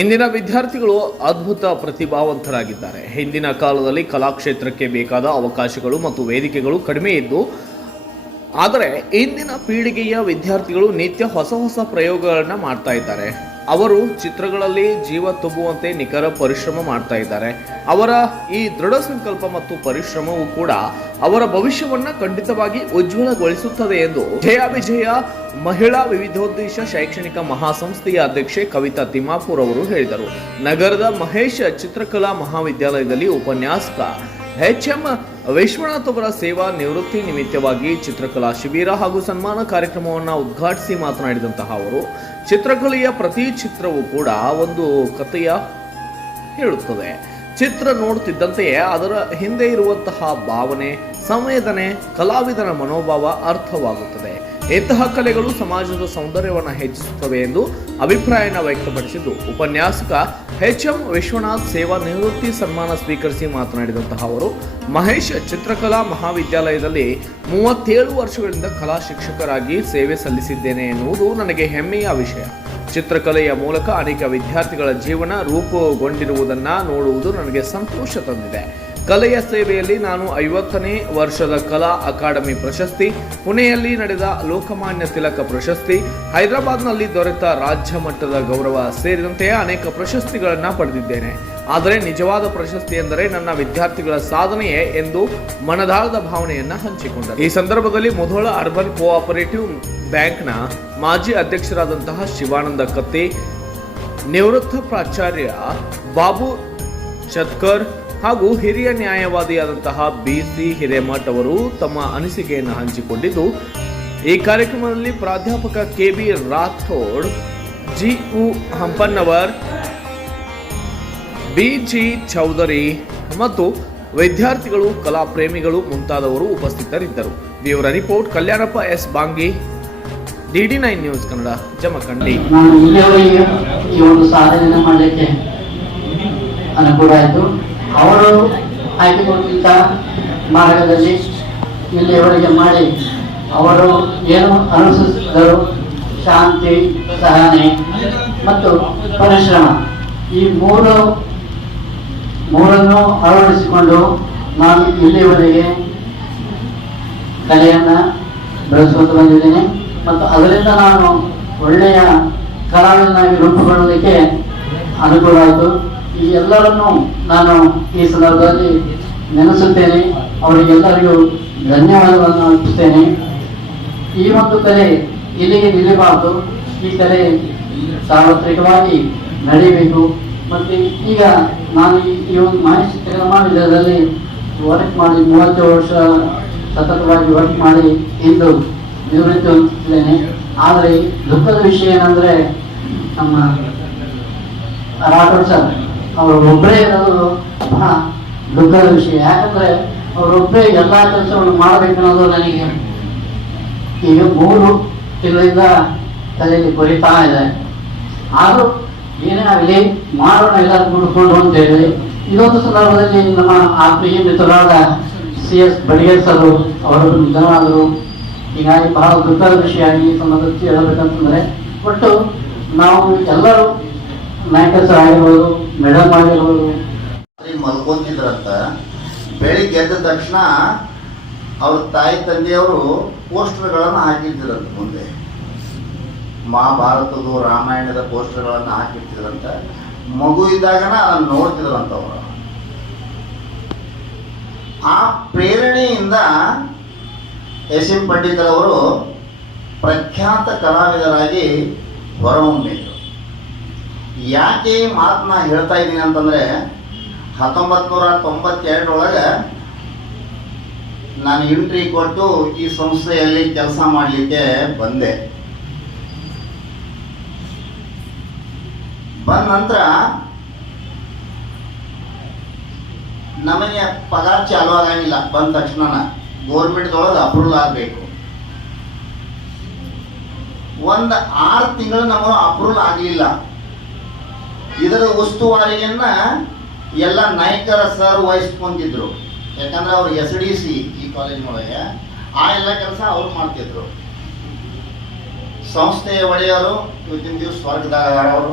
ಇಂದಿನ ವಿದ್ಯಾರ್ಥಿಗಳು ಅದ್ಭುತ ಪ್ರತಿಭಾವಂತರಾಗಿದ್ದಾರೆ. ಹಿಂದಿನ ಕಾಲದಲ್ಲಿ ಕಲಾಕ್ಷೇತ್ರಕ್ಕೆ ಬೇಕಾದ ಅವಕಾಶಗಳು ಮತ್ತು ವೇದಿಕೆಗಳು ಕಡಿಮೆ ಇದ್ದು, ಆದರೆ ಇಂದಿನ ಪೀಳಿಗೆಯ ವಿದ್ಯಾರ್ಥಿಗಳು ನಿತ್ಯ ಹೊಸ ಹೊಸ ಪ್ರಯೋಗಗಳನ್ನು ಮಾಡ್ತಾ ಇದ್ದಾರೆ. ಅವರು ಚಿತ್ರಗಳಲ್ಲಿ ಜೀವ ತುಂಬುವಂತೆ ನಿಖರ ಪರಿಶ್ರಮ ಮಾಡ್ತಾ ಇದ್ದಾರೆ. ಅವರ ಈ ದೃಢ ಸಂಕಲ್ಪ ಮತ್ತು ಪರಿಶ್ರಮವು ಕೂಡ ಅವರ ಭವಿಷ್ಯವನ್ನ ಖಂಡಿತವಾಗಿ ಉಜ್ವಲಗೊಳಿಸುತ್ತದೆ ಎಂದು ಜಯ ವಿಜಯ ಮಹಿಳಾ ವಿವಿಧೋದ್ದೇಶ ಶೈಕ್ಷಣಿಕ ಮಹಾಸಂಸ್ಥೆಯ ಅಧ್ಯಕ್ಷೆ ಕವಿತಾ ತಿಮ್ಮಾಪುರ್ ಅವರು ಹೇಳಿದರು. ನಗರದ ಮಹೇಶ್ ಚಿತ್ರಕಲಾ ಮಹಾವಿದ್ಯಾಲಯದಲ್ಲಿ ಉಪನ್ಯಾಸಕ ಎಚ್ ಎಂ ವಿಶ್ವನಾಥ್ ಅವರ ಸೇವಾ ನಿವೃತ್ತಿ ನಿಮಿತ್ತವಾಗಿ ಚಿತ್ರಕಲಾ ಶಿಬಿರ ಹಾಗೂ ಸನ್ಮಾನ ಕಾರ್ಯಕ್ರಮವನ್ನು ಉದ್ಘಾಟಿಸಿ ಮಾತನಾಡಿದಂತಹ ಅವರು ಚಿತ್ರಕಲೆಯ ಪ್ರತಿ ಚಿತ್ರವೂ ಕೂಡ ಒಂದು ಕಥೆಯ ಹೇಳುತ್ತದೆ. ಚಿತ್ರ ನೋಡುತ್ತಿದ್ದಂತೆಯೇ ಅದರ ಹಿಂದೆ ಇರುವಂತಹ ಭಾವನೆ, ಸಂವೇದನೆ, ಕಲಾವಿದನ ಮನೋಭಾವ ಅರ್ಥವಾಗುತ್ತದೆ. ಇಂತಹ ಕಲೆಗಳು ಸಮಾಜದ ಸೌಂದರ್ಯವನ್ನು ಹೆಚ್ಚಿಸುತ್ತವೆ ಎಂದು ಅಭಿಪ್ರಾಯನ ವ್ಯಕ್ತಪಡಿಸಿದ್ದು. ಉಪನ್ಯಾಸಕ ಎಚ್ ಎಂ ವಿಶ್ವನಾಥ್ ಸೇವಾ ನಿವೃತ್ತಿ ಸನ್ಮಾನ ಸ್ವೀಕರಿಸಿ ಮಾತನಾಡಿದಂತಹ ಅವರು, ಮಹೇಶ್ ಚಿತ್ರಕಲಾ ಮಹಾವಿದ್ಯಾಲಯದಲ್ಲಿ ಮೂವತ್ತೇಳು ವರ್ಷಗಳಿಂದ ಕಲಾ ಶಿಕ್ಷಕರಾಗಿ ಸೇವೆ ಸಲ್ಲಿಸಿದ್ದೇನೆ ಎನ್ನುವುದು ನನಗೆ ಹೆಮ್ಮೆಯ ವಿಷಯ. ಚಿತ್ರಕಲೆಯ ಮೂಲಕ ಅನೇಕ ವಿದ್ಯಾರ್ಥಿಗಳ ಜೀವನ ರೂಪುಗೊಂಡಿರುವುದನ್ನು ನೋಡುವುದು ನನಗೆ ಸಂತೋಷ ತಂದಿದೆ. ಕಲೆಯ ಸೇವೆಯಲ್ಲಿ ನಾನು ಐವತ್ತನೇ ವರ್ಷದ ಕಲಾ ಅಕಾಡೆಮಿ ಪ್ರಶಸ್ತಿ, ಪುಣೆಯಲ್ಲಿ ನಡೆದ ಲೋಕಮಾನ್ಯ ತಿಲಕ ಪ್ರಶಸ್ತಿ, ಹೈದರಾಬಾದ್ನಲ್ಲಿ ದೊರೆತ ರಾಜ್ಯ ಮಟ್ಟದ ಗೌರವ ಸೇರಿದಂತೆ ಅನೇಕ ಪ್ರಶಸ್ತಿಗಳನ್ನು ಪಡೆದಿದ್ದೇನೆ. ಆದರೆ ನಿಜವಾದ ಪ್ರಶಸ್ತಿ ಎಂದರೆ ನನ್ನ ವಿದ್ಯಾರ್ಥಿಗಳ ಸಾಧನೆಯೇ ಎಂದು ಮನದಾಳದ ಭಾವನೆಯನ್ನ ಹಂಚಿಕೊಂಡ ಈ ಸಂದರ್ಭದಲ್ಲಿ ಮುಧೋಳ ಅರ್ಬನ್ ಕೋಆಪರೇಟಿವ್ ಬ್ಯಾಂಕ್ನ ಮಾಜಿ ಅಧ್ಯಕ್ಷರಾದಂತಹ ಶಿವಾನಂದ ಕತ್ತಿ, ನಿವೃತ್ತ ಪ್ರಾಚಾರ್ಯ ಬಾಬು ಚತ್ಕರ್ ಹಾಗೂ ಹಿರಿಯ ನ್ಯಾಯವಾದಿಯಾದಂತಹ ಬಿ ಸಿ ಹಿರೇಮಠ್ ಅವರು ತಮ್ಮ ಅನಿಸಿಕೆಯನ್ನು ಹಂಚಿಕೊಂಡಿದ್ದು, ಈ ಕಾರ್ಯಕ್ರಮದಲ್ಲಿ ಪ್ರಾಧ್ಯಾಪಕ K B Rathod G U Hampannavar B G Chaudhari ಮತ್ತು ವಿದ್ಯಾರ್ಥಿಗಳು, ಕಲಾ ಪ್ರೇಮಿಗಳು ಮುಂತಾದವರು ಉಪಸ್ಥಿತರಿದ್ದರು. ಇವರ report, Kalyanappa S. Bangi, DD nine news Kannada, Jamakhandi. ಸಾಧನೆಯನ್ನು ಮಾಡಲಿಕ್ಕೆ ಅನುಕೂಲ ಆಯಿತು. ಅವರು ಆಯ್ಕೆಗೊಂಡಿದ್ದ ಮಾರ್ಗದಲ್ಲಿ ಇಲ್ಲಿಯವರೆಗೆ ಮಾಡಿ. ಅವರು ಏನು ಅನುಸರಿಸಿದರು? ಶಾಂತಿ, ಸಹನೆ ಮತ್ತು ಪರಿಶ್ರಮ. ಈ ಮೂರು ಮೂರನ್ನು ಅಳವಡಿಸಿಕೊಂಡು ನಾನು ಇಲ್ಲಿಯವರೆಗೆ ಕಲೆಯನ್ನು ಬೆಳೆಸುವಂತ ಬಂದಿದ್ದೇನೆ. ಮತ್ತು ಅದರಿಂದ ನಾನು ಒಳ್ಳೆಯ ಕಲಾವಿದನಾಗಿ ರೂಪುಗೊಳ್ಳೋದಕ್ಕೆ ಅನುಕೂಲ ಆಯಿತು. ಈ ಎಲ್ಲರನ್ನು ನಾನು ಈ ಸಂದರ್ಭದಲ್ಲಿ ನೆನೆಸುತ್ತೇನೆ. ಅವರಿಗೆಲ್ಲರಿಗೂ ಧನ್ಯವಾದಗಳನ್ನು ಅರ್ಪಿಸ್ತೇನೆ ಈ ಒಂದು ಕಲೆ ಇಲ್ಲಿಗೆ ನಿಲ್ಲಬಾರದು. ಈ ಕಲೆ ಸಾರ್ವತ್ರಿಕವಾಗಿ ನಡೀಬೇಕು ಮತ್ತು ಈಗ ನಾನು ಈ- ಒಂದು ಮಾಹಿತಿ ಚಿತ್ರಕಲಾ ಮಹಾವಿದ್ಯಾಲಯದಲ್ಲಿ ವರ್ಕ್ ಮಾಡಿ ಮೂವತ್ತು ವರ್ಷ ಸತತವಾಗಿ ವರ್ಕ್ ಮಾಡಿ ಎಂದು ನಿವೃತ್ತಿ ಹೊಂದಿದ್ದೇನೆ ಆದರೆ ದುಃಖದ ವಿಷಯ ಏನಂದ್ರೆ ನಮ್ಮ ರಾಠೋಡ್ ಸರ್ ಅವರು ಒಬ್ಬರೇ ಇರೋದು ಬಹಳ ದುಃಖದ ವಿಷಯ. ಯಾಕಂದ್ರೆ ಅವರೊಬ್ಬರೇ ಎಲ್ಲ ಕೆಲಸವನ್ನು ಮಾಡಬೇಕನ್ನೋದು ನನಗೆ ಈಗ ಮೂರು ತಿಂಗಳಿಂದ ತಲೆಯಲ್ಲಿ ಕೊರಿತಾ ಇದೆ. ಆದರೂ ಏನೇ ಆಗಲಿ ಮಾಡೋಣ ಎಲ್ಲ ಕೂಡಿಕೊಂಡು ಅಂತ ಹೇಳಿ ಇದೊಂದು ಸಂದರ್ಭದಲ್ಲಿ ನಮ್ಮ ಆತ್ಮೀಯ ಮಿತ್ರರಾದ ಸಿ ಎಸ್ ಬಡಿಗೇರ್ ಸರ್ ಅವರು ನಿಧನರಾದರು. ಹೀಗಾಗಿ ಬಹಳ ದುಃಖದ ವಿಷಯ ಈ ಸಂದರ್ಭದಲ್ಲಿ ಹೇಳಬೇಕಂತಂದ್ರೆ, ಒಟ್ಟು ನಾವು ಎಲ್ಲರೂ ನಾಯಕ ಆಗಿರ್ಬೋದು ಮೇಡಮ್ ಆಗಿರ್ಬೋದು. ಮಲ್ಕೊಂತಿದ್ರಂತ. ಬೆಳಿಗ್ಗೆ ಎದ್ದ ತಕ್ಷಣ ಅವ್ರ ತಾಯಿ, ತಂದೆಯವರು ಪೋಸ್ಟರ್ಗಳನ್ನು ಹಾಕಿರ್ತಿದ್ರಂತ ಮುಂದೆ. ಮಹಾಭಾರತದ ರಾಮಾಯಣದ ಪೋಸ್ಟರ್ಗಳನ್ನು ಹಾಕಿರ್ತಿದ್ರಂತ. ಮಗು ಇದ್ದಾಗನ ಅದನ್ನು ನೋಡ್ತಿದ್ರಂತ ಅವರು. ಆ ಪ್ರೇರಣೆಯಿಂದ ಎಸ್ ಎಂ ಪಂಡಿತರವರು ಪ್ರಖ್ಯಾತ ಕಲಾವಿದರಾಗಿ ಹೊರಹೊಮ್ಮಿದ್ರು ಯಾಕೆ ಮಾತನ್ನ ಹೇಳ್ತಾ ಇದ್ದೀನಿ ಅಂತಂದ್ರೆ ಹತ್ತೊಂಬತ್ತು ನೂರ ತೊಂಬತ್ತೆರಡರೊಳಗೆ ನಾನು ಎಂಟ್ರಿ ಕೊಟ್ಟು ಈ ಸಂಸ್ಥೆಯಲ್ಲಿ ಕೆಲಸ ಮಾಡಲಿಕ್ಕೆ ಬಂದೆ. ಬಂದ ನಂತರ ನಮಗೆ ಪಗಾರ ಚಾಲು ಆಗಂಗಿಲ್ಲ. ಬಂದ ತಕ್ಷಣ ಗೋರ್ಮೆಂಟ್ದೊಳಗೆ ಅಪ್ರೂವಲ್ ಆಗಬೇಕು. ಒಂದು ಆರು ತಿಂಗಳು ನಮಗೆ ಅಪ್ರೂವಲ್ ಆಗಲಿಲ್ಲ. ಇದರ ಉಸ್ತುವಾರಿಯನ್ನ ಎಲ್ಲ ನಾಯಕರ ಸರ್ ವಹಿಸ್ಕೊಂತಿದ್ರು. ಯಾಕಂದ್ರೆ ಅವ್ರು ಎಸ್ ಡಿ ಸಿ ಈ ಕಾಲೇಜ್ ಒಳಗೆ ಆ ಎಲ್ಲ ಕೆಲಸ ಅವ್ರು ಮಾಡ್ತಿದ್ರು. ಸಂಸ್ಥೆಯ ಒಡೆಯವರು ಇವತ್ತಿನ ದಿವಸ ಅವರು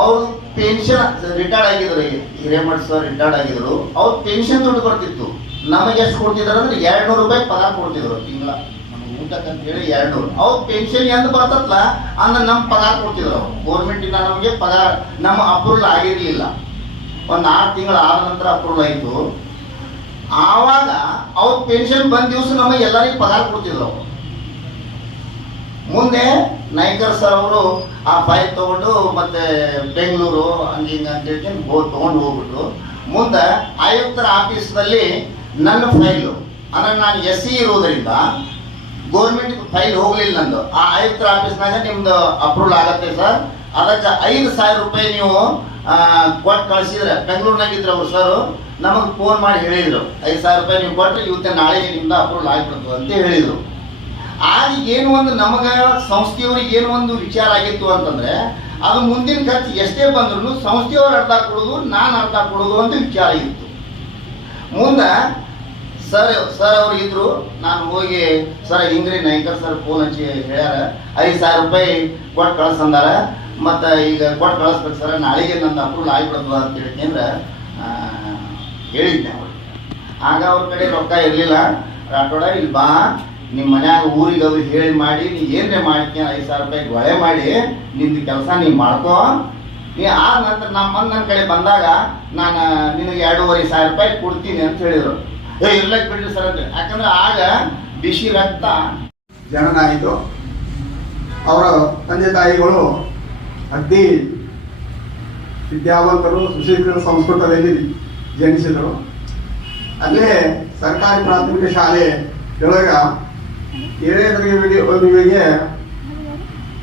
ಅವ್ರು ಪೆನ್ಷನ್ ರಿಟೈರ್ಡ್ ಆಗಿದ್ರು, ಹಿರೇಮಠ ಸರ್ ರಿಟೈರ್ಡ್ ಆಗಿದ್ರು. ಅವ್ರು ಪೆನ್ಷನ್ ದುಡ್ಡು ಕೊಡ್ತಿತ್ತು. ನಮಗೆ ಎಷ್ಟು ಕೊಡ್ತಿದ್ರು ಅಂದ್ರೆ ಎರಡು ನೂರು ರೂಪಾಯಿ ಪಗಾರ ಕೊಡ್ತಿದ್ರು ತಿಂಗಳ. ಊಟಕ್ಕಂತ ಹೇಳಿ ಎರಡು ನೂರು ಅವ್ರು ಪೆನ್ಷನ್ ಎಂದು ಬರ್ತತ್ಲ? ಅಂದ್ರೆ ನಮ್ ಪಗಾರ ಕೊಡ್ತಿದ್ರು ಅವ್ರು. ಇಂದ ನಮಗೆ ಪಗಾರ. ನಮ್ಮ ಅಪ್ರೂವಲ್ ಆಗಿರ್ಲಿಲ್ಲ. ಒಂದು ಆರು ತಿಂಗಳ ಆದ ನಂತರ ಅಪ್ರೂವಲ್ ಆಯಿತು. ಆವಾಗ ಅವ್ರ ಪೆನ್ಷನ್ ಬಂದ ದಿವಸ ನಮಗೆ ಎಲ್ಲರಿಗೂ ಪಗಾರ ಕೊಡ್ತಿದ್ರು ಅವ್ರು. ಮುಂದೆ ನಾಯ್ಕರ್ ಸರ್ ಅವರು ಆ ಫೈಲ್ ತಗೊಂಡು ಮತ್ತೆ ಬೆಂಗಳೂರು ಹಂಗೆ ಹಿಂಗೆ ಅಂತ ಬೋ ತೊಗೊಂಡು ಹೋಗ್ಬಿಟ್ರು. ಮುಂದೆ ಆಯುಕ್ತರ ಆಫೀಸ್ನಲ್ಲಿ ನನ್ನ ಫೈಲು ಅಂದ್ರೆ ನಾನು ಎಸ್ ಸಿ ಇರೋದ್ರಿಂದ ಗೌರ್ಮೆಂಟ್ ಫೈಲ್ ಹೋಗ್ಲಿಲ್ಲ ನಂದು. ಆ ಆಯುಕ್ತರ ಆಫೀಸ್ನಾಗ ನಿಮ್ದು ಅಪ್ರೂವಲ್ ಆಗತ್ತೆ ಸರ್ ಅದಕ್ಕೆ ಐದು ಸಾವಿರ ರೂಪಾಯಿ ನೀವು ಕೊಟ್ಟು ಕಳಿಸಿದ್ರೆ, ಬೆಂಗಳೂರಿನಾಗ ಇದ್ರು ಅವ್ರು ಸರ್ ನಮಗೆ ಫೋನ್ ಮಾಡಿ ಹೇಳಿದ್ರು. ಐದು ಸಾವಿರ ರೂಪಾಯಿ ನೀವು ಕೊಟ್ಟರೆ ಇವತ್ತೆ ನಾಳೆ ನಿಮ್ದು ಅಪ್ರೂವಲ್ ಆಗಿಬಿಡ್ತು ಅಂತ ಹೇಳಿದರು. ಆಗ ಏನು ಒಂದು ನಮಗ ಸಂಸ್ಥೆಯವ್ರಿಗೆ ಏನು ಒಂದು ವಿಚಾರ ಆಗಿತ್ತು ಅಂತಂದ್ರೆ, ಅದು ಮುಂದಿನ ಖರ್ಚು ಎಷ್ಟೇ ಬಂದ್ರು ಸಂಸ್ಥೆಯವ್ರು ಅರ್ಧ ಕೊಡೋದು, ನಾನು ಅರ್ಧ ಕೊಡೋದು ಅಂತ ವಿಚಾರ ಇತ್ತು. ಮುಂದೆ ಸರ್ ಸರ್ ಅವ್ರು ಇದ್ರು ನಾನು ಹೋಗಿ, ಸರ್, ಹಿಂಗ್ರಿ ನಾಯ್ಕರ್ ಸರ್ ಫೋನ್ ಹಚ್ಚಿ ಹೇಳ್ಯಾರ. ಐದು ಸಾವಿರ ರೂಪಾಯಿ ಕೊಟ್ಟು ಕಳ್ಸಂದಾರ ಮತ್ತು ಈಗ ಕೊಟ್ಟು ಕಳಿಸ್ಬೇಕು ಸರ್, ನಾಳೆಗೆ ನನ್ನ ಅಪ್ರೂವಲ್ ಆಗಿಬಿಡ್ತದ ಅಂತ ಹೇಳ್ತೀನಿ ಹೇಳಿದ್ದೆ ಅವ್ರಿಗೆ ಆಗ ಅವ್ರ. ಕಡೆ ರೊಕ್ಕ ಇರಲಿಲ್ಲ. ರಾಠೋಡ, ಇಲ್ಲಿ ಬಾ ನಿಮ್ಮ ಮನ್ಯಾಗ ಊರಿಗೆ ಅದು ಹೇಳಿ ಮಾಡಿ, ನೀ ಏನ್ರೆ ಮಾಡ್ತೀನಿ ಐದು ಸಾವಿರ ರೂಪಾಯಿ ಗೊಳೆ ಮಾಡಿ, ನಿಂದು ಕೆಲಸ ನೀ ಮಾಡ್ಕೋ. ನೀ ಆದ ನಂತರ ನಮ್ಮ ನನ್ನ ಕಡೆ ಬಂದಾಗ, ನಾನು ನಿನಗೆ ಎರಡೂವರೆ ಸಾವಿರ ರೂಪಾಯಿ ಕೊಡ್ತೀನಿ ಅಂತ ಹೇಳಿದರು. ಏ ಇರ್ಲಕ್ ಬಿಡ್ರಿ ಸರ್ ಅಂತ. ಯಾಕಂದ್ರೆ ಆಗ ಬಿಸಿ ರಕ್ತ ಜನನ ಅವರ ತಂದೆ ತಾಯಿಗಳು ಅತಿ ವಿದ್ಯಾವಂತರು ಸುಶೀಲ ಸಂಸ್ಕೃತದಲ್ಲಿ ಜನಿಸಿದರು. ಅಲ್ಲೇ ಸರ್ಕಾರಿ ಪ್ರಾಥಮಿಕ ಶಾಲೆ ಒಳಗ ಏಳನೇ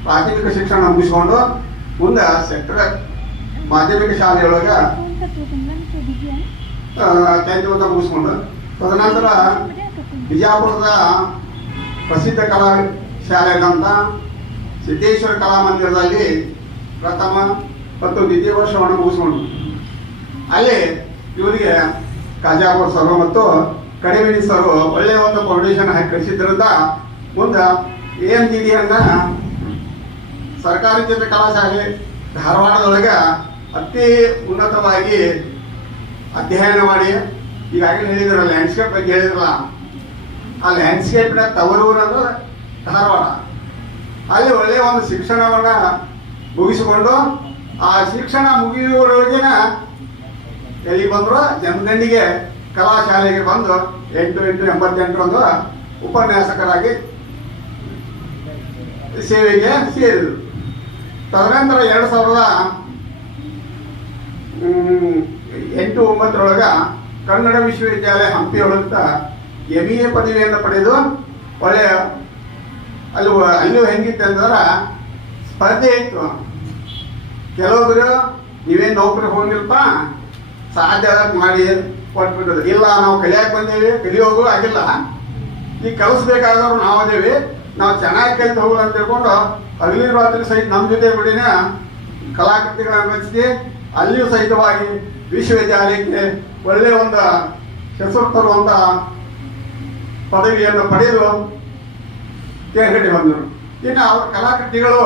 ಪ್ರಾಥಮಿಕ ಶಿಕ್ಷಣ ಮುಗಿಸ್ಕೊಂಡು ಮುಂದೆ ಸೆಕ್ಟರ್ ಮಾಧ್ಯಮಿಕ ಶಾಲೆಯೊಳಗ ಟೆಂತ್ ಓದ ಮುಗಿಸ್ಕೊಂಡು ತದನಂತರ ಬಿಜಾಪುರದ ಪ್ರಸಿದ್ಧ ಕಲಾ ಶಾಲೆಗಂತ ಸಿದ್ದೇಶ್ವರ ಕಲಾ ಮಂದಿರದಲ್ಲಿ ಪ್ರಥಮ ಮತ್ತು ದ್ವಿತೀಯ ವರ್ಷವನ್ನು ಮುಗಿಸ್ಕೊಂಡು ಅಲ್ಲಿ ಇವರಿಗೆ ಕಾಜಾಪುರ್ ಸರ್ವ ಮತ್ತು ಕಡಿಮಿಣಿ ಸರ್ವ ಒಳ್ಳೆಯ ಒಂದು ಫೌಂಡೇಶನ್ ಹಾಕಿ ಕಳಿಸಿದ್ರಿಂದ ಮುಂದೆ ಎ ಎಂ ಜಿ ಡಿಯನ್ನು ಸರ್ಕಾರಿ ಚಿತ್ರ ಕಲಾಶಾಲೆ ಧಾರವಾಡದೊಳಗೆ ಅತಿ ಉನ್ನತವಾಗಿ ಅಧ್ಯಯನ ಮಾಡಿ ಈಗಾಗಲೇ ಹೇಳಿದ್ರ ಲ್ಯಾಂಡ್ಸ್ಕೇಪ್ ಬಗ್ಗೆ ಹೇಳಿದ್ರಲ್ಲ. ಆ ಲ್ಯಾಂಡ್ಸ್ಕೇಪ್ನ ತವರೂರು ಅಂದ್ರೆ ಧಾರವಾಡ. ಅಲ್ಲಿ ಒಳ್ಳೆಯ ಒಂದು ಶಿಕ್ಷಣವನ್ನ ಮುಗಿಸಿಕೊಂಡು, ಆ ಶಿಕ್ಷಣ ಮುಗಿಯುವವರೆಗಿನ ಎಲ್ಲಿ ಬಂದ್ರು? ಜನದಂಡಿಗೆ ಕಲಾಶಾಲೆಗೆ ಬಂದು ಎಂಟು ಎಂಟು ಎಂಬತ್ತೆಂಟರಂದು ಉಪನ್ಯಾಸಕರಾಗಿ ಸೇವೆಗೆ ಸೇರಿದರು. ತದನಂತರ ಎರಡು ಸಾವಿರದ ಎಂಟು ಒಂಬತ್ತರೊಳಗ ಕನ್ನಡ ವಿಶ್ವವಿದ್ಯಾಲಯ ಹಂಪಿಯವರಂತ ಎಂ ಎ ಪದವಿಯನ್ನು ಪಡೆದು ಒಳ್ಳೆಯ ಅಲ್ಲಿ ಅಲ್ಲೂ ಹೆಂಗಿತ್ತು ಅಂದ್ರೆ ಸ್ಪರ್ಧೆ ಇತ್ತು. ಕೆಲವೊಬ್ಬರು ನೀವೇನು ನೌಕರಿ ಹೋಗಿಲ್ಪ ಸಾಧ್ಯ ಮಾಡಿ ಕೊಟ್ಬಿಟ್ಟದು ಇಲ್ಲ, ನಾವು ಕಲಿಯಾಕೆ ಬಂದೇವಿ, ಕಲಿಯೋಗು ಆಗಿಲ್ಲ. ಈಗ ಕಲಿಸ್ಬೇಕಾದವ್ರು ನಾವು ಅದೇವಿ ನಾವು ಚೆನ್ನಾಗಿ ಕಲಿತು ಹೋಗೋಣ ಅಂತ ಹೇಳ್ಕೊಂಡು ಹಗಲಿ ರಾತ್ರಿ ಸಹಿತ ನಮ್ಮ ಜೊತೆ ಬಿಡಿನ ಕಲಾಕೃತಿಗಳನ್ನು ರಚಿಸಿ ಅಲ್ಲಿಯೂ ಸಹಿತವಾಗಿ ವಿಶ್ವವಿದ್ಯಾಲಯಕ್ಕೆ ಒಳ್ಳೆಯ ಒಂದು ಹೆಸರು ತರುವಂತಹ ಪದವಿಯನ್ನು ಪಡೆದು ತೇರ್ಗಡೆ ಬಂದರು. ಇನ್ನು ಅವರ ಕಲಾಕೃತಿಗಳು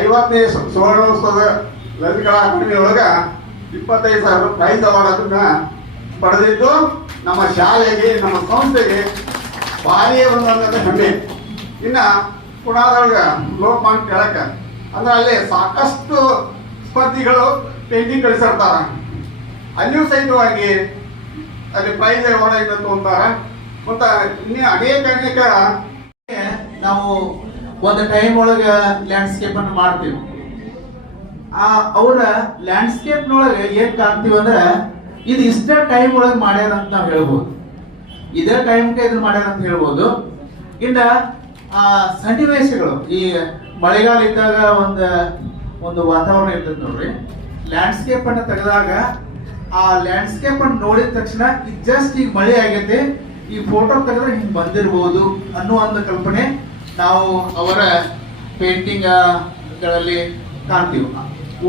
ಐವತ್ತನೇ ಸುವರ್ಣೋತ್ಸವದ ಲಲಿತ ಕಲಾ ಅಕಾಡೆಮಿ ಒಳಗ ಇಪ್ಪತ್ತೈದು ಸಾವಿರ ಪ್ರೈಸ್ ಅವಾರ್ಡ್ ಅದನ್ನ ಪಡೆದಿದ್ದು ನಮ್ಮ ಶಾಲೆಗೆ, ನಮ್ಮ ಸಂಸ್ಥೆಗೆ ಭಾರಿ ಒಂದು ಹೆಮ್ಮೆ. ಇನ್ನು ಪುಣಾದೊಳಗ ಲೋಕಮಾನ್ ಕೆಳಕ ಅಂದ್ರೆ ಅಲ್ಲಿ ಸಾಕಷ್ಟು ಸ್ಪರ್ಧಿಗಳು ಪೇಂಟಿಂಗ್ ಕಳಿಸಿರ್ತಾರ. ಅಲ್ಲಿಯೂ ಸಹಿತವಾಗಿ ಅಲ್ಲಿ ಪ್ರೈಸ್ ಅವಾರ್ಡ್ ಅಂತ ಅಂತಾರ ಮತ್ತ ಇನ್ನೇ ಅನೇಕ ಅನೇಕ ನಾವು ಒಂದು ಟೈಮ್ ಒಳಗ ಲ್ಯಾಂಡ್ಸ್ಕೇಪ್ ಅನ್ನು ಮಾಡ್ತೀವಿ. ಆ, ಅವರ ಲ್ಯಾಂಡ್ಸ್ಕೇಪ್ ನೊಳಗೆ ಏನ್ ಕಾಣ್ತೀವಿ ಅಂದ್ರೆ, ಇದು ಇಷ್ಟೇ ಟೈಮ್ ಒಳಗೆ ಮಾಡ್ಯಾರ ಅಂತ ನಾವು ಹೇಳ್ಬೋದು. ಇದೇ ಟೈಮ್ಗೆ ಇದನ್ನ ಮಾಡ್ಯಾರ ಅಂತ ಹೇಳ್ಬೋದು. ಇನ್ನ, ಆ, ಸನ್ನಿವೇಶಗಳು, ಈ ಮಳೆಗಾಲ ಇದ್ದಾಗ ಒಂದು ಒಂದು ವಾತಾವರಣ ಇರ್ತದೆ ನೋಡ್ರಿ. ಲ್ಯಾಂಡ್ಸ್ಕೇಪ್ ಅನ್ನ ತೆಗೆದಾಗ ಆ ಲ್ಯಾಂಡ್ಸ್ಕೇಪ್ ಅನ್ನು ನೋಡಿದ ತಕ್ಷಣ ಇದು ಜಸ್ಟ್ ಈಗ ಮಳೆ ಆಗೈತೆ, ಈ ಫೋಟೋ ತೆಗೆದ್ರೆ ಹಿಂಗ್ ಬಂದಿರಬಹುದು ಅನ್ನೋ ಒಂದು ಕಲ್ಪನೆ ನಾವು ಅವರ ಪೇಂಟಿಂಗ್ಗಳಲ್ಲಿ ಕಾಣ್ತೀವಿ.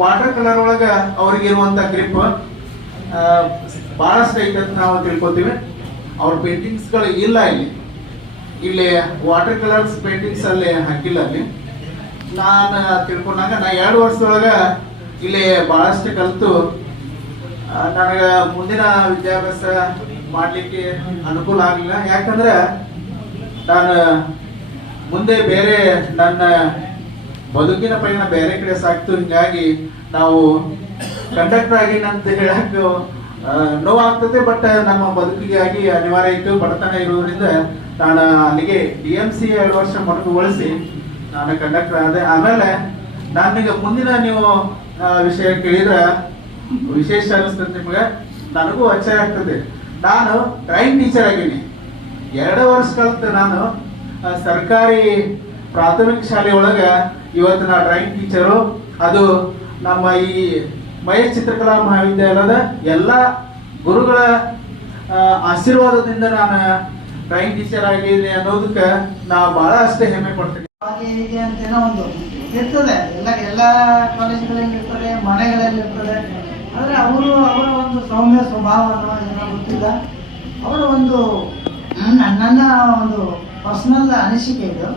ವಾಟರ್ ಕಲರ್ ಒಳಗ ಅವ್ರಿಗಿರುವಂತ ಗ್ರಿಪ್ ಬಹಳಷ್ಟು ಐತೆ ಅಂತ ನಾವು ತಿಳ್ಕೊತೀವಿ. ಅವ್ರ ಪೇಂಟಿಂಗ್ಸ್ಗಳು ಇಲ್ಲ ಇಲ್ಲಿ. ಇಲ್ಲಿ ವಾಟರ್ ಕಲರ್ಸ್ ಪೇಂಟಿಂಗ್ಸ್ ಅಲ್ಲಿ ಹಾಕಿಲ್ಲ ಅಲ್ಲಿ. ನಾನು ತಿಳ್ಕೊಂಡಾಗ ನಾ ಎರಡು ವರ್ಷದೊಳಗೆ ಇಲ್ಲಿ ಭಾಳಷ್ಟು ಕಲಿತು. ನನಗೆ ಮುಂದಿನ ವಿದ್ಯಾಭ್ಯಾಸ ಮಾಡಲಿಕ್ಕೆ ಅನುಕೂಲ ಆಗಲಿಲ್ಲ. ಯಾಕಂದ್ರೆ ನಾನು ಮುಂದೆ ಬೇರೆ ನನ್ನ ಬದುಕಿನ ಪಯಣ ಬೇರೆ ಕಡೆ ಸಾಕ್ತು. ಹಿಂಗಾಗಿ ನಾವು ಕಂಡಕ್ಟರ್ ಆಗಿ ನಂತ ಹೇಳಕ್ ನೋವಾಗ್ತದೆ ಬಟ್ ನಮ್ಮ ಬದುಕಿಗಾಗಿ ಅನಿವಾರ್ಯ ಇತ್ತು, ಬಡತನ ಇರೋದ್ರಿಂದ ನಾನು ಅಲ್ಲಿಗೆ ಡಿ ಎಂ ಸಿ ಎರಡು ವರ್ಷ ಮೊಟಕುಗೊಳಿಸಿ ನಾನು ಕಂಡಕ್ಟರ್ ಆದೆ. ಆಮೇಲೆ ನನಗೆ ಮುಂದಿನ ನೀವು ವಿಷಯ ಕೇಳಿದ್ರೆ ವಿಶೇಷ ಅನಿಸ್ತದೆ ನಿಮಗೆ. ನನಗೂ ಅಚ್ಚರಿ ಆಗ್ತದೆ. ನಾನು ಡ್ರಾಯಿಂಗ್ ಟೀಚರ್ ಆಗೀನಿ ಎರಡು ವರ್ಷ ಕಲಿತು ನಾನು ಸರ್ಕಾರಿ ಪ್ರಾಥಮಿಕ ಶಾಲೆ ಒಳಗ ಇವತ್ತು ನಾ ಡ್ರಾಯಿಂಗ್ ಟೀಚರು ಅದು ನಮ್ಮ ಈ ಮಯ ಚಿತ್ರಕಲಾ ಮಹಾವಿದ್ಯಾಲಯದ ಎಲ್ಲ ಗುರುಗಳ ಆಶೀರ್ವಾದದಿಂದ ನಾನು ಡ್ರಾಯಿಂಗ್ ಟೀಚರ್ ಆಗಿದ್ದೀನಿ ಅನ್ನೋದಕ್ಕೆ ನಾ ಭಾಳ ಅಷ್ಟೇ ಹೆಮ್ಮೆ ಪಡ್ತೀನಿ. ಹಾಗೆ ಹೀಗೆ ಅಂತ ಏನೋ ಒಂದು ಇರ್ತದೆ. ಎಲ್ಲ ಎಲ್ಲ ಕಾಲೇಜುಗಳಲ್ಲಿ ಇರ್ತದೆ ಮನೆಗಳಲ್ಲಿ ಇರ್ತದೆ ಆದರೆ ಅವರು ಅವರ ಒಂದು ಸೌಮ್ಯ ಸ್ವಭಾವನೋ ಏನೋ ಗೊತ್ತಿಲ್ಲ. ಅವರ ಒಂದು ನನ್ನ ಒಂದು ಪರ್ಸನಲ್ ಅನಿಸಿಕೆ ಇದು.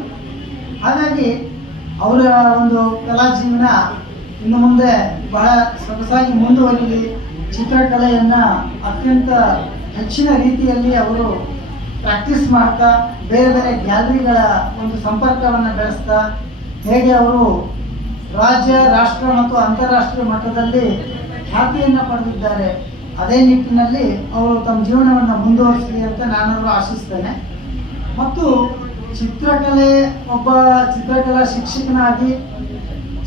ಹಾಗಾಗಿ ಅವರ ಒಂದು ಕಲಾ ಜೀವನ ಇನ್ನು ಮುಂದೆ ಬಹಳ ಸೊಗಸಾಗಿ ಮುಂದುವರಿಲಿ. ಚಿತ್ರಕಲೆಯನ್ನು ಅತ್ಯಂತ ಹೆಚ್ಚಿನ ರೀತಿಯಲ್ಲಿ ಅವರು ಪ್ರಾಕ್ಟೀಸ್ ಮಾಡ್ತಾ ಬೇರೆ ಬೇರೆ ಗ್ಯಾಲರಿಗಳ ಒಂದು ಸಂಪರ್ಕವನ್ನು ಬೆಳೆಸ್ತಾ ಹೇಗೆ ಅವರು ರಾಜ್ಯ, ರಾಷ್ಟ್ರ ಮತ್ತು ಅಂತಾರಾಷ್ಟ್ರೀಯ ಮಟ್ಟದಲ್ಲಿ ಖ್ಯಾತಿಯನ್ನು ಪಡೆದಿದ್ದಾರೆ, ಅದೇ ನಿಟ್ಟಿನಲ್ಲಿ ಅವರು ತಮ್ಮ ಜೀವನವನ್ನು ಮುಂದುವರಿಸಲಿ ಅಂತ ನಾನು ಆಶಿಸ್ತೇನೆ. ಮತ್ತು ಚಿತ್ರಕಲೆ, ಒಬ್ಬ ಚಿತ್ರಕಲಾ ಶಿಕ್ಷಕನಾಗಿ,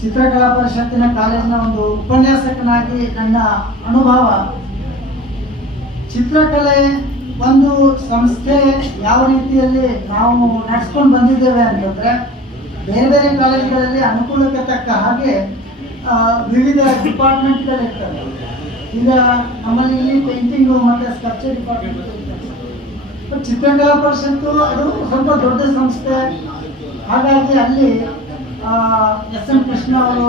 ಚಿತ್ರಕಲಾ ಪರಿಷತ್ತಿನ ಕಾಲೇಜಿನ ಒಂದು ಉಪನ್ಯಾಸಕನಾಗಿ ನನ್ನ ಅನುಭವ. ಚಿತ್ರಕಲೆ ಒಂದು ಸಂಸ್ಥೆ ಯಾವ ರೀತಿಯಲ್ಲಿ ನಾವು ನಡೆಸ್ಕೊಂಡು ಬಂದಿದ್ದೇವೆ ಅಂತಂದ್ರೆ ಬೇರೆ ಬೇರೆ ಕಾಲೇಜುಗಳಲ್ಲಿ ಅನುಕೂಲಕ್ಕೆ ತಕ್ಕ ಹಾಗೆ ವಿವಿಧ ಡಿಪಾರ್ಟ್ಮೆಂಟ್ಗಳಿರ್ತವೆ ಈಗ ನಮ್ಮಲ್ಲಿ ಇಲ್ಲಿ ಪೇಂಟಿಂಗು ಮತ್ತು ಸ್ಕಲ್ಚರ್ ಡಿಪಾರ್ಟ್ಮೆಂಟ್ ಚಿತ್ರಕಲಾ ಪರಿಷತ್ತು ಅದು ಸ್ವಲ್ಪ ದೊಡ್ಡ ಸಂಸ್ಥೆ. ಹಾಗಾಗಿ ಅಲ್ಲಿ ಎಸ್ ಎಂ ಕೃಷ್ಣ ಅವರು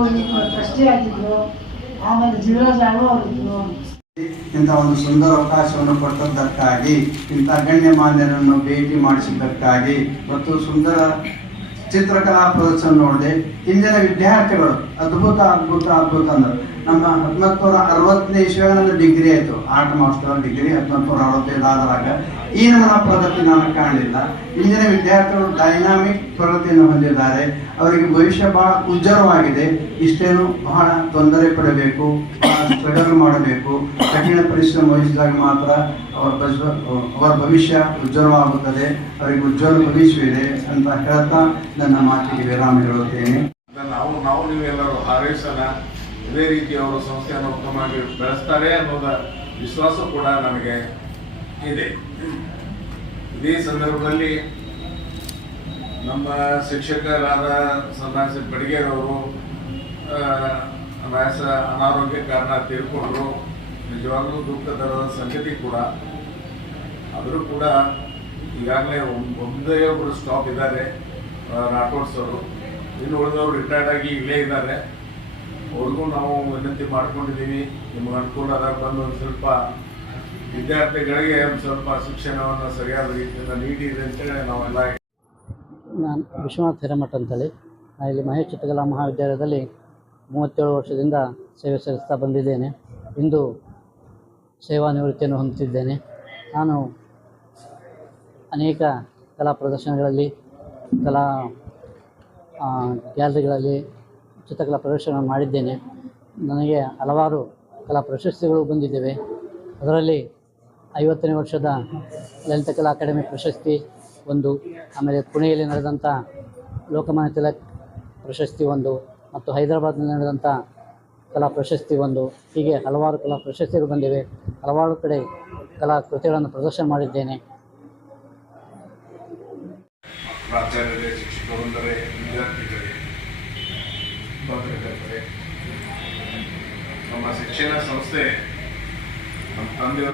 ಟ್ರಸ್ಟಿ ಆಗಿದ್ರು. ಆಮೇಲೆ ಜೀವರಾಜ್ ಅವರು ಇಂಥ ಒಂದು ಸುಂದರ ಅವಕಾಶವನ್ನು ಕೊಟ್ಟದ್ದಕ್ಕಾಗಿ ಇಂಥ ಗಣ್ಯಮಾನ್ಯರನ್ನು ಭೇಟಿ ಮಾಡಿಸಿದ್ದಕ್ಕಾಗಿ ಮತ್ತು ಸುಂದರ ಚಿತ್ರಕಲಾ ಪ್ರದರ್ಶನ ನೋಡಿದೆ ಇಂದಿನ ವಿದ್ಯಾರ್ಥಿಗಳು ಅದ್ಭುತ ಅದ್ಭುತ ಅದ್ಭುತ ಅಂದರು. ನಮ್ಮ ಹತ್ತೊಂಬತ್ತು ನೂರ ಅರವತ್ತನೇ ಇಸ್ವಿಯಾಗ ನನ್ನ ಡಿಗ್ರಿ ಆಯಿತು. ಆರ್ಟ್ ಮಾಸ್ಟರ್ ಡಿಗ್ರಿ ಹತ್ತೊಂಬತ್ತು ನೂರ ಅರವತ್ತೈದು ಆದಾಗ ಈ ನಮ್ಮ ಪ್ರಗತಿ ನಾನು ಕಾಣಲಿಲ್ಲ. ಇಂದಿನ ವಿದ್ಯಾರ್ಥಿಗಳು ಡೈನಾಮಿಕ್ ಪ್ರಗತಿಯನ್ನು ಹೊಂದಿದ್ದಾರೆ. ಅವರಿಗೆ ಭವಿಷ್ಯ ಬಹಳ ಉಜ್ಜಲವಾಗಿದೆ ಇಷ್ಟೇನು ಬಹಳ ತೊಂದರೆ ಪಡಬೇಕು ಸ್ಟ್ರಗಲ್ ಮಾಡಬೇಕು. ಕಠಿಣ ಪರಿಶ್ರಮ ವಹಿಸಿದಾಗ ಮಾತ್ರ ಅವರ ಅವರ ಭವಿಷ್ಯ ಉಜ್ವಲವಾಗುತ್ತದೆ. ಅವರಿಗೆ ಉಜ್ವಲ ಭವಿಷ್ಯವಿದೆ ಅಂತ ಹೇಳ್ತಾ ನನ್ನ ಮಾತಿಗೆ ವಿರಾಮ ಹೇಳುತ್ತೇನೆ. ನಾವು ನಾವು ನೀವೆಲ್ಲರೂ ಹಾರೈಸೋಣ. ಇದೇ ರೀತಿ ಅವರು ಸಂಸ್ಥೆಯನ್ನು ಉತ್ತಮವಾಗಿ ಬೆಳೆಸ್ತಾರೆ ಅನ್ನೋದ ವಿಶ್ವಾಸ ಕೂಡ ನನಗೆ ಇದೆ. ಇದೇ ಸಂದರ್ಭದಲ್ಲಿ ನಮ್ಮ ಶಿಕ್ಷಕರಾದ ಸದಾಸಿ ಬಡಿಗೇರವರು ವ್ಯಾಸ ಅನಾರೋಗ್ಯ ಕಾರಣ ತೀರ್ಕೊಂಡ್ರು ನಿಜವಾಗ್ಲೂ ದುಃಖದರದ ಸಂಗತಿ ಕೂಡ. ಆದರೂ ಕೂಡ ಈಗಾಗಲೇ ಒಂದ್- ಒಬ್ಬರು ಸ್ಟಾಪ್ ಇದ್ದಾರೆ ರಾಠೋಡ್ಸ್ ಅವರು. ಇನ್ನು ಉಳಿದವರು ರಿಟೈರ್ಡ್ ಆಗಿ ಇಲ್ಲೇ ಇದ್ದಾರೆ. ಅವ್ರಿಗೂ ನಾವು ವಿನಂತಿ ಮಾಡ್ಕೊಂಡಿದ್ದೀವಿ. ನಿಮ್ಗೆ ಅನುಕೂಲ ಬಂದು ಒಂದು ಸ್ವಲ್ಪ ವಿದ್ಯಾರ್ಥಿಗಳಿಗೆ ಸ್ವಲ್ಪ ಶಿಕ್ಷಣವನ್ನು ಸರಿಯಾದ ರೀತಿಯಿಂದ ನೀಡಿದೆ ಅಂತೇಳಿ ನಾವೆಲ್ಲ ನಾನು ವಿಶ್ವನಾಥ್ ಹಿರೇಮಠ ಅಂತೇಳಿ. ನಾನು ಇಲ್ಲಿ ಮಹೇಶ್ ಚಿತ್ರಕಲಾ ಮಹಾವಿದ್ಯಾಲಯದಲ್ಲಿ ಮೂವತ್ತೇಳು ವರ್ಷದಿಂದ ಸೇವೆ ಸಲ್ಲಿಸ್ತಾ ಬಂದಿದ್ದೇನೆ. ಇಂದು ಸೇವಾ ನಿವೃತ್ತಿಯನ್ನು ಹೊಂದುತ್ತಿದ್ದೇನೆ ನಾನು ಅನೇಕ ಕಲಾ ಪ್ರದರ್ಶನಗಳಲ್ಲಿ, ಕಲಾ ಗ್ಯಾಲರಿಗಳಲ್ಲಿ ಚಿತ್ರಕಲಾ ಪ್ರದರ್ಶನ ಮಾಡಿದ್ದೇನೆ. ನನಗೆ ಹಲವಾರು ಕಲಾ ಪ್ರಶಸ್ತಿಗಳು ಬಂದಿದ್ದೇವೆ. ಅದರಲ್ಲಿ ಐವತ್ತನೇ ವರ್ಷದ ಲಲಿತಕಲಾ ಅಕಾಡೆಮಿ ಪ್ರಶಸ್ತಿ ಒಂದು, ಆಮೇಲೆ ಪುಣೆಯಲ್ಲಿ ನಡೆದಂಥ ಲೋಕಮಾನ್ಯ ತಿಲಕ್ ಪ್ರಶಸ್ತಿ ಒಂದು ಮತ್ತು ಹೈದರಾಬಾದ್ನಲ್ಲಿ ನಡೆದಂಥ ಕಲಾ ಪ್ರಶಸ್ತಿ ಒಂದು. ಹೀಗೆ ಹಲವಾರು ಕಲಾ ಪ್ರಶಸ್ತಿಗಳು ಬಂದಿವೆ. ಹಲವಾರು ಕಡೆ ಕಲಾ ಕೃತಿಗಳನ್ನು ಪ್ರದರ್ಶನ ಮಾಡಿದ್ದೇನೆ. ಪ್ರಾಚಾರ್ಯರೇ ಶಿಕ್ಷಕರೊಂದರೆ ವಿದ್ಯಾರ್ಥಿಗಳೇ ನಮ್ಮ ಶಿಕ್ಷಣ ಸಂಸ್ಥೆ ನಮ್ಮ ತಂದೆಯವರು